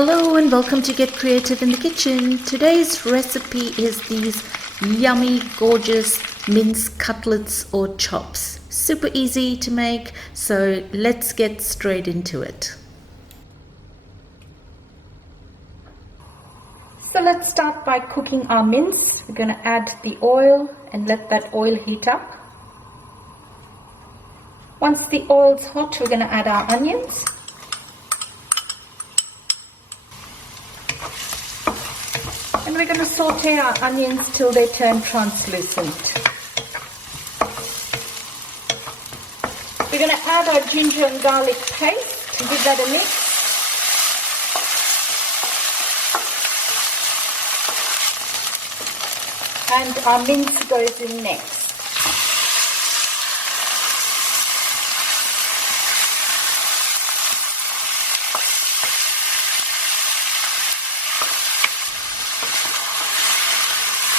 Hello and welcome to Get Creative in the Kitchen. Today's recipe is these yummy, gorgeous minced cutlets or chops. Super easy to make, so let's get straight into it. So let's start by cooking our mince. We're going to add the oil and let that oil heat up. Once the oil's hot, we're going to add our onions. And we're going to saute our onions till they turn translucent. We're going to add our ginger and garlic paste and give that a mix. And our mince goes in next.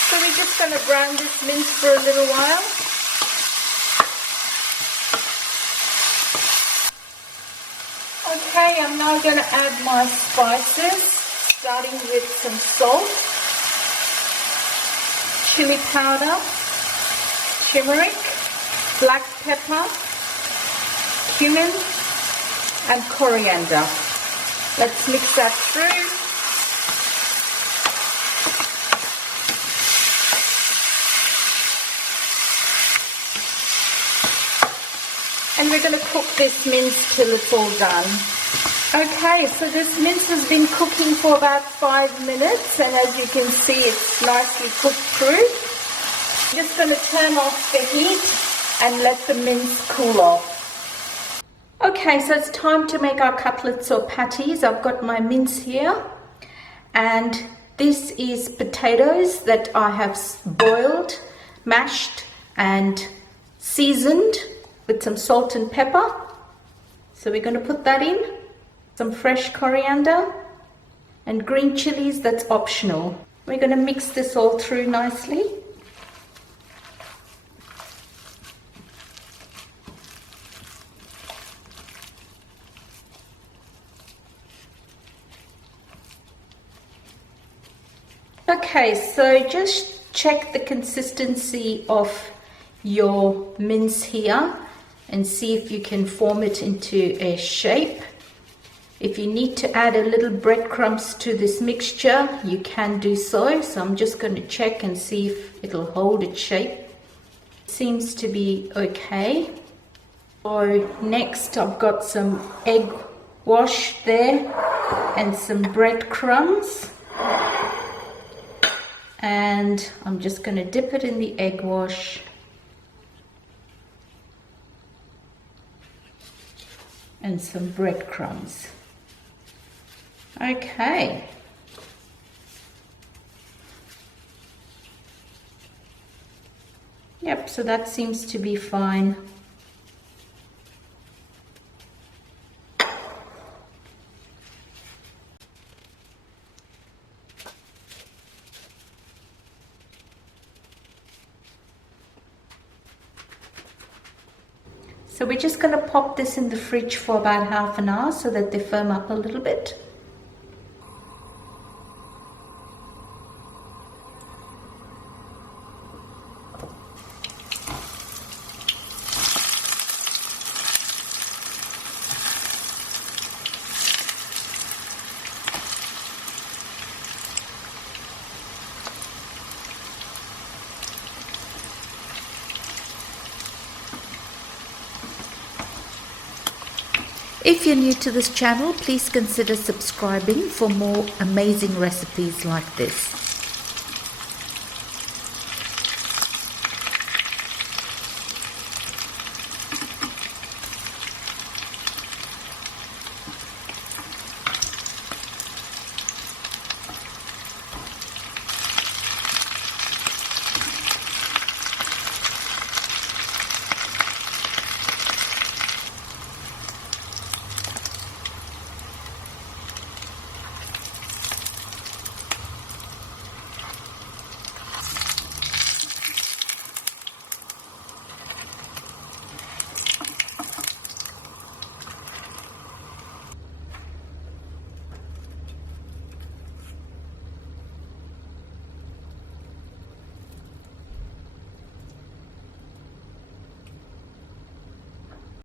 So we're just going to brown this mince for a little while. Okay, I'm now going to add my spices, starting with some salt, chili powder, turmeric, black pepper, cumin, and coriander. Let's mix that through. And we're going to cook this mince till it's all done. Okay, so this mince has been cooking for about 5 minutes, and as you can see, it's nicely cooked through. I'm just going to turn off the heat and let the mince cool off. Okay, so it's time to make our cutlets or patties. I've got my mince here, and this is potatoes that I have boiled, mashed, and seasoned with some salt and pepper. So we're going to put that in. Some fresh coriander and green chillies, that's optional. We're going to mix this all through nicely. Okay, so just check the consistency of your mince here and see if you can form it into a shape. If you need to add a little breadcrumbs to this mixture, you can do so. So I'm just going to check and see if it'll hold its shape. Seems to be okay. So next I've got some egg wash there and some breadcrumbs. And I'm just going to dip it in the egg wash. And some breadcrumbs. Okay. Yep, so that seems to be fine. So we're just going to pop this in the fridge for about half an hour so that they firm up a little bit. If you're new to this channel, please consider subscribing for more amazing recipes like this.